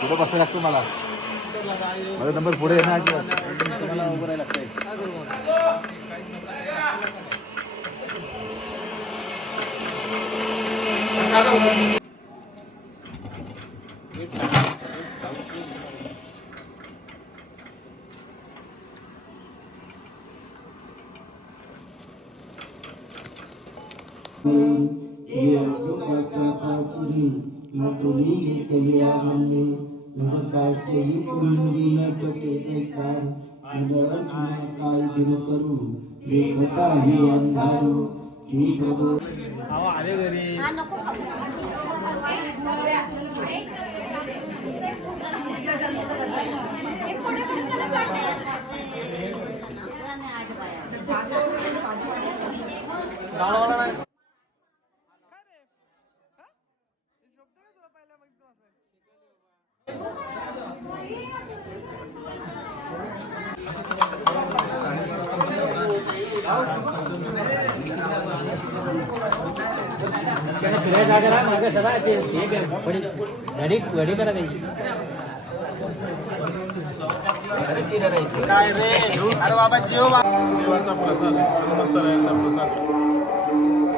पुढे बसायला लागतो मला. माझा नंबर पुढे येणार तुम्हाला उभं राहायला लागतंय. अरे बाबा जीव देवाचा प्रसाद हनुमंतरायांचा प्रसाद.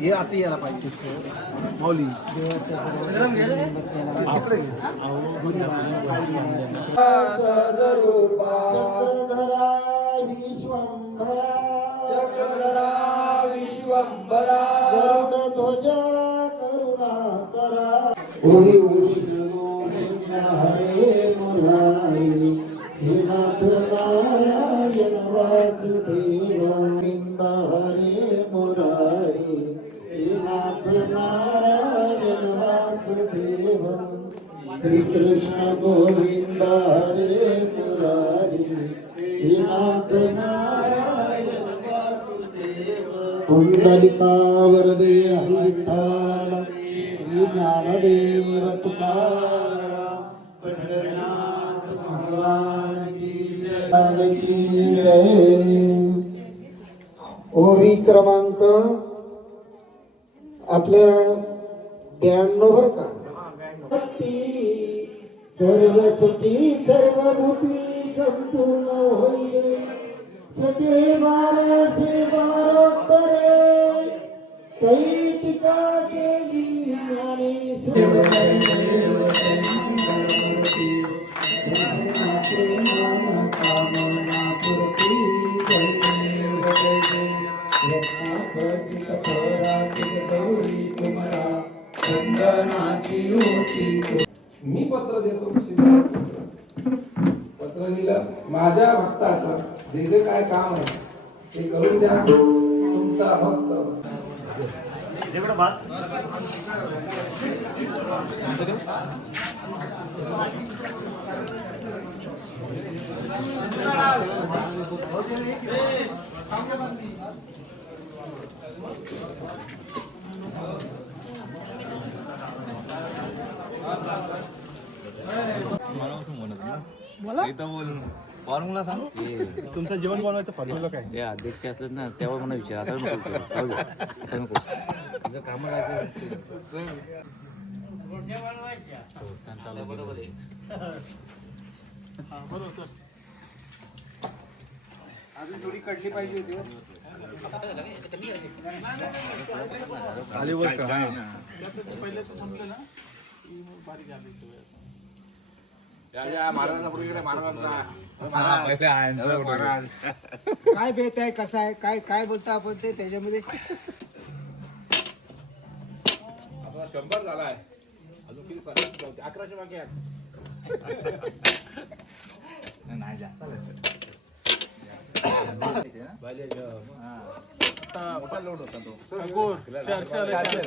हे असं यायला पाहिजे मौली विश्वंभरा ध्वज करुणाकरा हरे मुरारी हे नाथ नारायण वासुदेव गोविंद हरे मुरारी हे नाथ नारायण वासुदेव श्री कृष्ण गोविंद हरे मुरारी हे नाथ नारायण वासुदेव पुंडलिका वरदे विठ्ठल ज्ञानदेव तुकाराम पंढरीनाथ भगवान की जय. ओवी क्रमांक आपल्या 92 वर का सर्व सुखी सर्वभूती संपूर्ण होईल सजे वारसे वारोत्तरे कई टीका केली आणि मी पत्र देतो पत्र लिहिलं सांगितलं माझ्या भक्ताचं जे जे काय काम आहे ते करून द्या. तुमचा भक्त. फॉर्म्युला सांग. तुमचं जेवण बनवायचं फॉर्म्युला काय? हे अध्यक्ष असतात ना तेव्हा मला विचार आता नको विचारू. आता नको तुझं कामं बरोबर आहे. अजून थोडी कडली पाहिजे होती. खाली वर का? पहिले तर संपलं ना की मग बारीक आली काय भेट आहे, कसा आहे, काय काय बोलतो आपण ते त्याच्यामध्ये. 100 झालाय अजून किती 1100 बाकी आहेत. नाही जास्त ठाकूर 400 आले.